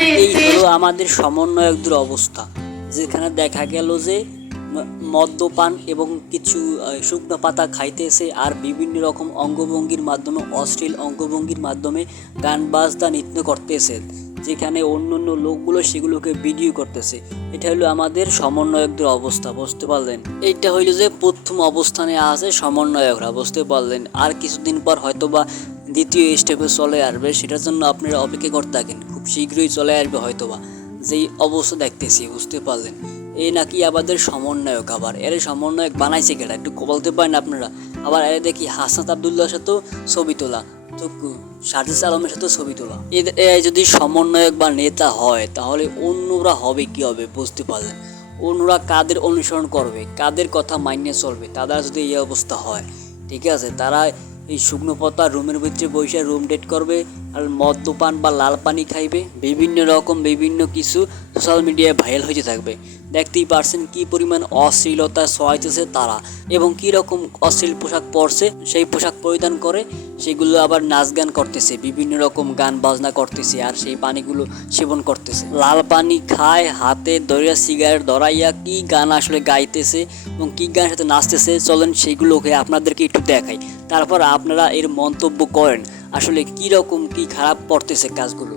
এই হলো আমাদের সমন্বয়কদের অবস্থা, যেখানে দেখা গেল যে মদ্যপান এবং কিছু শুকনো পাতা খাইতেছে আর বিভিন্ন রকম অঙ্গভঙ্গির মাধ্যমে, অশ্লীল অঙ্গভঙ্গির মাধ্যমে গান বাজনা নৃত্য করতেছে, যেখানে অন্য অন্য লোকগুলো সেগুলোকে ভিডিও করতেছে। এটা হলো আমাদের সমন্বয়কদের অবস্থা, বুঝতে পারলেন? এইটা হইলো যে প্রথম অবস্থানে আছে সমন্বয়করা, বুঝতে পারলেন? আর কিছুদিন পর হয়তোবা দ্বিতীয় স্টেপে চলে আসবে, সেটার জন্য আপনারা অপেক্ষা করতে থাকেন, খুব শীঘ্রই চলে আসবে হয়তোবা, যেই অবস্থা দেখতেছি, বুঝতে পারলেন? এই নাকি আমাদের সমন্বয়ক, আবার এর সমন্বয়ক বানাইছে কেটা একটু বলতে পারেন আপনারা? আবার এর দেখি হাসনাত আবদুল্লাহর সাথেও ছবি তোলা, তো সাজিদ আলমের সাথে ছবি তোলা। এদের যদি সমন্বয়ক বা নেতা হয় তাহলে অন্যরা হবে কি হবে, বুঝতে পারলেন? অন্যরা কাদের অনুসরণ করবে, কাদের কথা মাইনে চলবে তাদের যদি এই অবস্থা হয়? ঠিক আছে, তারা এই শুকনো পাতা রুমের ভিতরে বসে রুম ডেট করবে আর মদ্যপান বা লাল পানি খাইবে, বিভিন্ন রকম বিভিন্ন কিছু সোশ্যাল মিডিয়ায় ভাইরাল হইতে থাকবে। দেখতেই পারছেন কি পরিমাণ অশ্লীলতা ছড়াইতেছে তারা, এবং কি রকম অশ্লীল পোশাক পরছে, সেই পোশাক পরিধান করে সেগুলো আবার নাচ গান করতেছে, বিভিন্ন রকম গান বাজনা করতেছে আর সেই পানিগুলো সেবন করতেছে। লাল পানি খায়, হাতে ধরিয়া সিগারেট ধরাইয়া কি গান আসলে গাইতেছে এবং কি গানের সাথে নাচতেছে, চলেন সেগুলোকে আপনাদেরকে একটু দেখাই, তারপর আপনারা এর মন্তব্য করেন আসলে কি রকম কি খারাপ পড়তেছে কাজগুলো।